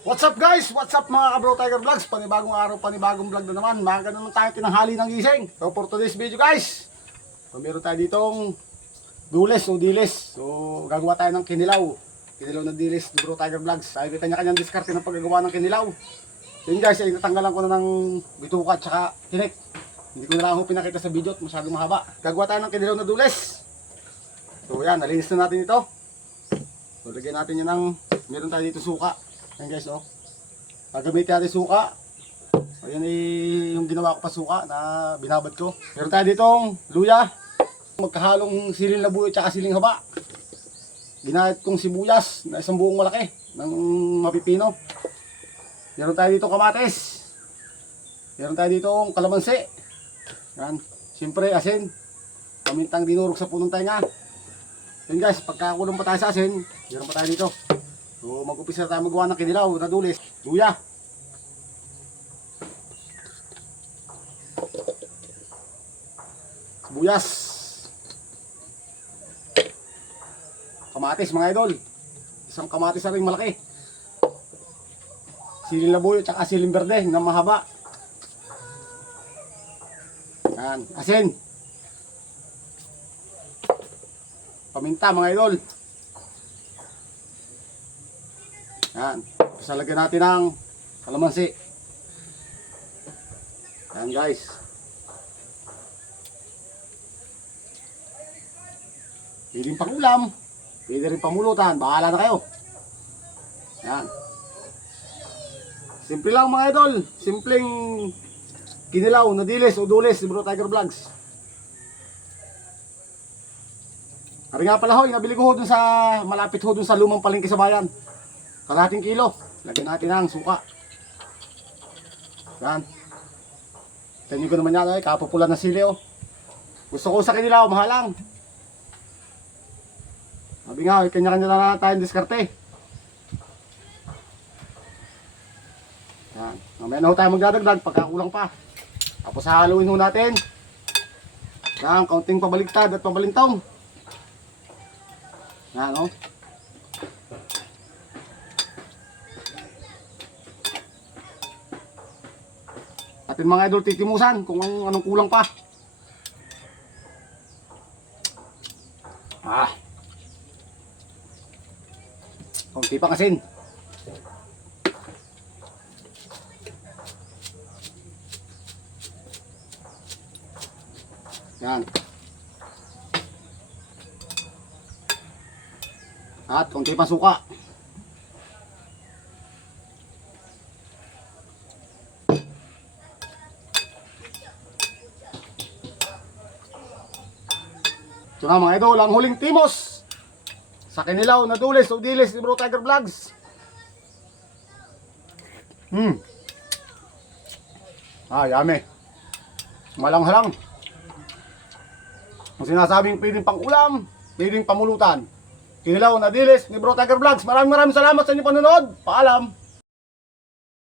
What's up guys? What's up mga ka-Bro Tiger Vlogs? Panibagong araw, panibagong vlog na naman. Maaga naman tayo tinanghali ng gising. So for today's video guys, meron tayo ditong dules o diles. So gagawa tayo ng kinilaw. Kinilaw na diles ni Bro Tiger Vlogs. Tayo kita niya kanyang diskarte ng paggagawa ng kinilaw. So yun guys, ay natanggalan ko na ng bituka at saka tinik. Hindi ko na lang ako pinakita sa video at masyadong mahaba. Gagawa tayo ng kinilaw na dules. So yan, nalinis na natin ito. So lagyan natin yan ng, meron tayo dito suka. Ayan guys, oh. Gagamitin natin suka. Ayan yung ginawa ko pa suka na binabad ko. Meron tayo ditong luya. Magkahalong siling labuyo at saka siling haba. Ginahit kong sibuyas na isang buong malaki ng mapipino. Meron tayo ditong kamatis. Meron tayo ditong kalamansi. Yan. Siyempre asin. Pamintang dinurog sa punong tainga. Yan guys, pagkakulong pa tayo sa asin, meron pa tayo dito. So mag-upisa tayo magawa ng kinilaw na dulis. Luya. Sibuyas. Kamatis mga idol. Isang kamatis na rin malaki. Siling labuyo at siling berde na mahaba. Yan. Asin. Paminta mga idol. Yan. Tapos lagyan natin ng kalamansi. Yan guys. Pwede rin pang ulam. Pwede rin pamulutan. Bahala na kayo. Yan. Simple lang mga idol. Simpleng kinilaw na diles o dules ni Bro Tiger Vlogs. Ari nga pala ho, nabili ko ho dun sa malapit ho dun sa lumang palengke sa bayan. Kalahating kilo. Lagyan natin ng suka. Yan. Tignan ko naman yan, kapupula ng sili oh. Gusto ko sa kanilaw, mahalang. Sabi nga, kanya-kanya na tayong diskarte. Yan. Mamaya na ho tayo magdadagdag pagkakulang pa. Tapos hahaluin ho natin. Yan, kaunting pabaligtad at pabalintong. Yan oh. Atin mga idol titimusan kung anong kulang pa. Kaunti pa kasin. Yan. At kaunti pa suka. So nga mga idol, ang huling timos sa kinilaw na dules o diles ni Bro Tiger Vlogs. Yummy. Malang-halang. Ang sinasabing pwedeng pang ulam, pwedeng pamulutan. Kinilaw na diles ni Bro Tiger Vlogs. Maraming salamat sa inyong panonood. Paalam.